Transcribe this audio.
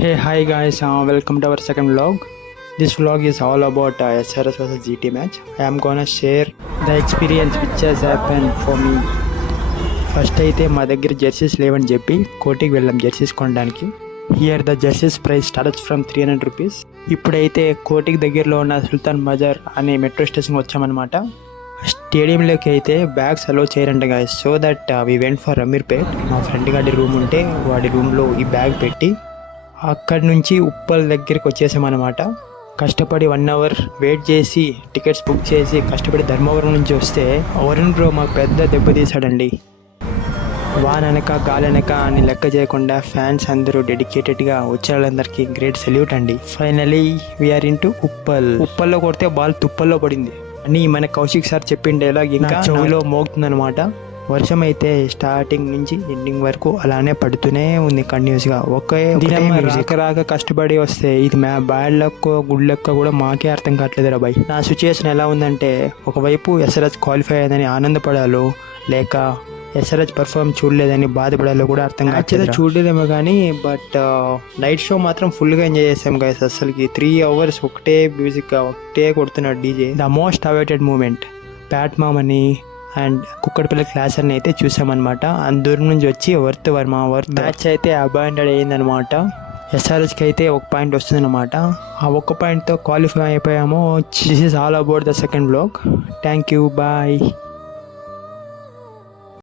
Hey, hi guys, welcome to our second vlog. This vlog is all about SRS vs GT match. I am gonna share the experience which has happened for me. First అయితే మా దగ్గర jerseys లేవని చెప్పి కోటికి వెళ్ళాం jerseys కొనడానికి. Here the jerseys price starts from 300 rupees. ఇప్పుడైతే కోటికి దగ్గరలో ఉన్న సుల్తాన్ బజార్ అనే మెట్రో స్టేషన్కి వచ్చామన్నమాట. స్టేడియంలోకి అయితే బ్యాగ్స్ అలో చేయరంట guys. So that we went for Ameerpet. మా ఫ్రెండ్ గారి రూమ్ ఉంటే వాడి రూమ్లో ఈ బ్యాగ్ పెట్టి అక్కడి నుంచి ఉప్పల్ దగ్గరికి వచ్చేసామన్నమాట. కష్టపడి 1 అవర్ వెయిట్ చేసి టికెట్స్ బుక్ చేసి కష్టపడి ధర్మవరం నుంచి వస్తే వరుణ్ బ్రో మాకు పెద్ద దెబ్బ తీశాడండి. వాననక గాలనక అని లెక్క చేయకుండా ఫ్యాన్స్ అందరూ డెడికేటెడ్గా వచ్చే వాళ్ళందరికీ గ్రేట్ సెల్యూట్ అండి. ఫైనలీ వీఆర్ ఇంటూ ఉప్పల్లో కొడితే బాల్ తుప్పల్లో పడింది అని మన కౌశిక్ సార్ చెప్పిన డైలాగ్ ఇంకా చెవిలో మోగుతుందనమాట. వర్షం అయితే స్టార్టింగ్ నుంచి ఎండింగ్ వరకు అలానే పడుతూనే ఉంది కంటిన్యూస్గా. ఒకే రాక కష్టపడి వస్తే ఇది బ్యాడ్ లక్ గుడ్ లక్ కూడా మాకే అర్థం కావట్లేదు రా బాయ్. నా సిచ్యుయేషన్ ఎలా ఉందంటే ఒకవైపు ఎస్ఆర్హెచ్ క్వాలిఫై అయ్యిందని ఆనందపడాలో లేక ఎస్ఆర్హెచ్ పర్ఫార్మ్ చూడలేదని బాధపడాలో కూడా అర్థం కావట్లేదు. చూడలేదేమో కానీ బట్ నైట్ షో మాత్రం ఫుల్గా ఎంజాయ్ చేసాం గైస్. అసలుకి 3 hours ఒకటే మ్యూజిక్ ఒకటే కొడుతున్నాడు DJ. The most awaited moment Pat మామని అండ్ కుక్కడపల్లి క్లాస్ అని అయితే చూసామన్నమాట. దూరం నుంచి వచ్చి వర్త్ మ్యాచ్ అయితే అబాండెడ్ అయ్యిందనమాట. ఎస్ఆర్హెచ్కి అయితే 1 పాయింట్ వస్తుందన్నమాట. ఆ 1 పాయింట్తో క్వాలిఫై అయిపోయాము. This is all about the second blog. Thank you, bye.